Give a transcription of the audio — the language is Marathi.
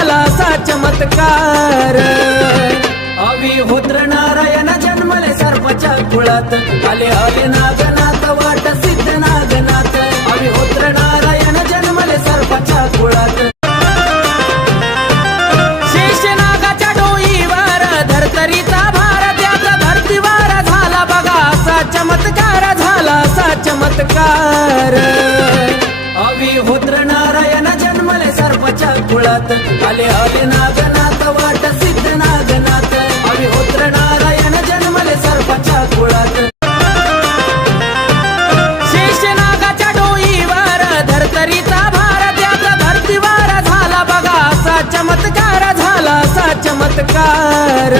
झाला असा चमत्कार अविहोत्र नारायण जन्मले सर्पाच्या कुळात आले आले नागनाथ वाट सिद्ध नागनाथ अविहोत्र नारायण जन्मले सर्पाच्या कुळात शेष नागाच्या डोईवर धरतरीचा भार त्याचा धरतीवर झाला बघा असा चमत्कार झाला असा चमत्कार अविहोत्र नारायण जन्मले सर्पाच्या कुळात आले आले नागनाथ वाट सिद्ध नागनाथ अविहोत्र नारायण जन्मले सर्पाच्या कुळात शेष नागाच्या डोईवर धरतरीचा भार त्याचा धरतीवर झाला बघा असा चमत्कार झाला असा चमत्कार